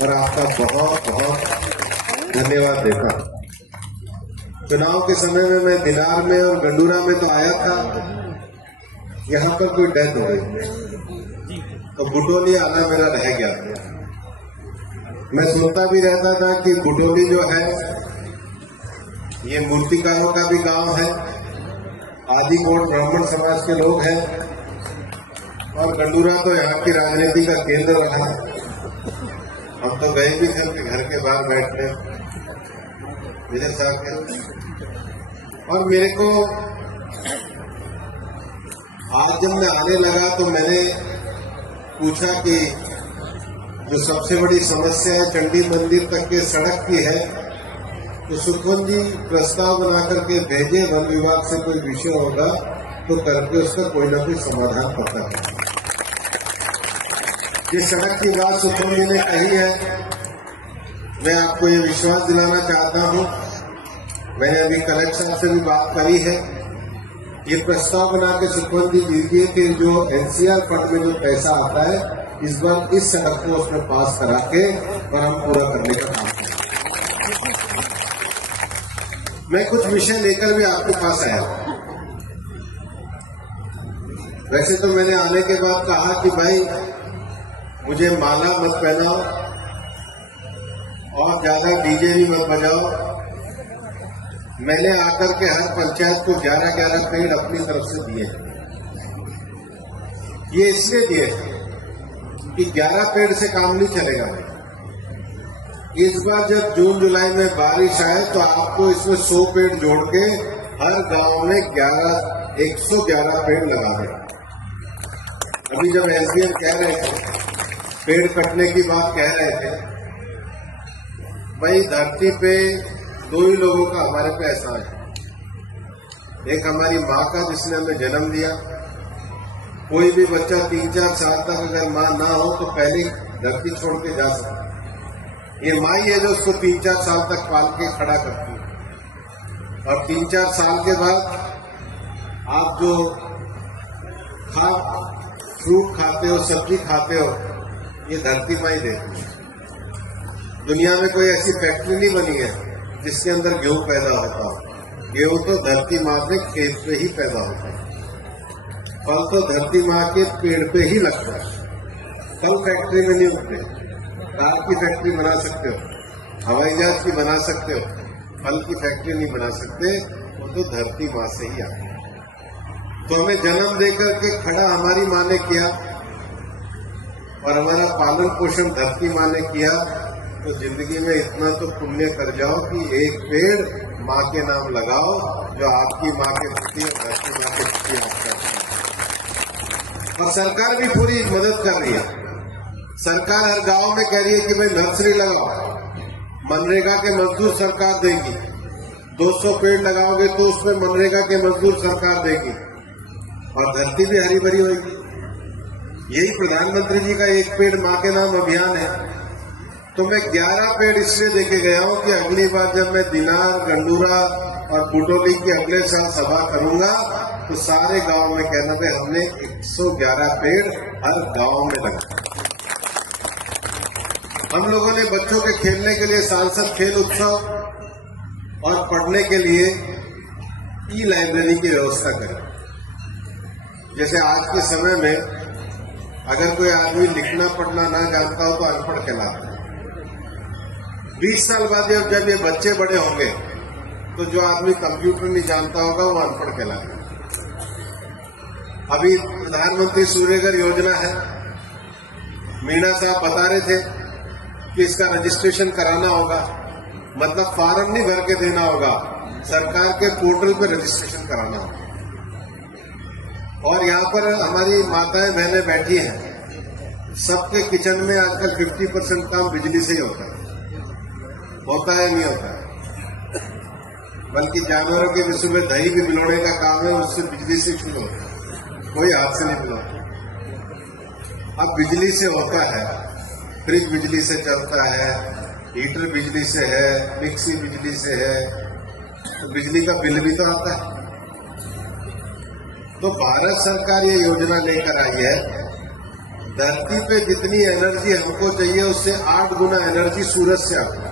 और आपका बहुत बहुत धन्यवाद देता हूं। चुनाव के समय में मैं दिनार में और गंडूरा में तो आया था, यहाँ पर कोई डेथ हो गई तो बुटोली आना मेरा रह गया था। मैं सुनता भी रहता था कि बुटोली जो है ये मूर्तिकारों का भी गांव है, आदिकोट ब्राह्मण समाज के लोग हैं, और गंडूरा तो यहाँ की राजनीति का केंद्र रहा। हम तो गए भी थे कि घर के बाहर बैठने विजय साहब के, और मेरे को आज जब मैं आने लगा तो मैंने पूछा कि जो सबसे बड़ी समस्या है चंडी मंदिर तक के सड़क की है, तो सुखवंत जी प्रस्ताव बना करके भेजे, वन विभाग से कोई विषय होगा तो करके उसका कोई ना कोई समाधान पता है। ये सड़क की बात सुखवंत जी ने कही है, मैं आपको ये विश्वास दिलाना चाहता हूं। मैंने अभी कलेक्टर साहब से भी बात करी है, ये प्रस्ताव बना के सुखवंत जी दीजिए कि जो एनसीआर फंड में जो पैसा आता है इस बार इस सड़क को उसमें पास करा के और हम पूरा करने का काम करें। मैं कुछ विषय लेकर भी आपके पास आया। वैसे तो मैंने आने के बाद कहा कि भाई मुझे माला मत पहनाओ और ज्यादा डीजे भी मत बजाओ। मैंने आकर के हर पंचायत को 11-11 पेड़ अपनी तरफ से दिए। ये इसलिए दिए कि 11 पेड़ से काम नहीं चलेगा। इस बार जब जून जुलाई में बारिश आए तो आपको इसमें 100 पेड़ जोड़ के हर गांव में 111 पेड़ लगा दें। अभी जब एसडीएम कह रहे थे, पेड़ कटने की बात कह रहे थे, भाई धरती पे दो ही लोगों का हमारे पे एहसान है। एक हमारी माँ का जिसने हमें जन्म दिया। कोई भी बच्चा 3-4 साल तक अगर माँ ना हो तो पहले धरती छोड़ के जा सकता है। ये माँ ही है जो उसको 3-4 साल तक पाल के खड़ा करती है, और 3-4 साल के बाद आप जो फ्रूट खाते हो, सब्जी खाते हो, ये धरती माँ ही देती है। दुनिया में कोई ऐसी फैक्ट्री नहीं बनी है जिसके अंदर गेहूं पैदा होता हो। गेहूं तो धरती माँ के खेत पे ही पैदा होता है। फल तो धरती माँ के पेड़ पे ही लगता है। फल फैक्ट्री में नहीं उगते। कार की फैक्ट्री बना सकते हो, हवाई जहाज की बना सकते हो, फल की फैक्ट्री नहीं बना सकते। वो तो धरती माँ से ही आते हैं। तो हमें जन्म देकर के खड़ा हमारी माँ ने किया और हमारा पालन पोषण धरती माँ ने किया। तो जिंदगी में इतना तो पुण्य कर जाओ कि एक पेड़ माँ के नाम लगाओ, जो आपकी माँ के प्रति और धरती माँ के प्रति आपका। और सरकार भी पूरी मदद कर रही है। सरकार हर गांव में कह रही है कि भाई नर्सरी लगाओ, मनरेगा के मजदूर सरकार देगी। 200 पेड़ लगाओगे तो उसमें मनरेगा के मजदूर सरकार देगी और धरती भी हरी भरी होगी। यही प्रधानमंत्री जी का एक पेड़ माँ के नाम अभियान है। तो मैं 11 पेड़ इसलिए देके गया हूं कि अगली बार जब मैं दिनार, गंडूरा और बुटोली की अगले साल सभा करूंगा तो सारे गांव में कहना था हमने 111 पेड़ हर गांव में लगा। हम लोगों ने बच्चों के खेलने के लिए सांसद खेल उत्सव और पढ़ने के लिए ई लाइब्रेरी की व्यवस्था करी। जैसे आज के समय में अगर कोई आदमी लिखना पढ़ना ना जानता हो तो अनपढ़ कहलाता है। 20 साल बाद जब ये बच्चे बड़े होंगे तो जो आदमी कंप्यूटर नहीं जानता होगा वो अनपढ़ कहलाएगा। अभी प्रधानमंत्री सूर्यघर योजना है, मीणा साहब बता रहे थे कि इसका रजिस्ट्रेशन कराना होगा, मतलब फॉर्म नहीं भर के देना होगा, सरकार के पोर्टल पर रजिस्ट्रेशन कराना होगा। और यहाँ पर हमारी माताएं बहनें बैठी हैं, सबके किचन में आजकल 50% काम बिजली से ही होता है नहीं होता है। बल्कि जानवरों के विषय में दही भी मिलाने का काम है, उससे बिजली से शुरू होता है, कोई हाथ से नहीं मिलाता। अब बिजली से होता है, फ्रिज बिजली से चलता है, हीटर बिजली से है, मिक्सी बिजली से है, तो बिजली का बिल भी तो आता है। तो भारत सरकार ये योजना लेकर आई है धरती पे जितनी एनर्जी हमको चाहिए उससे 8 गुना एनर्जी सूरज से आती है।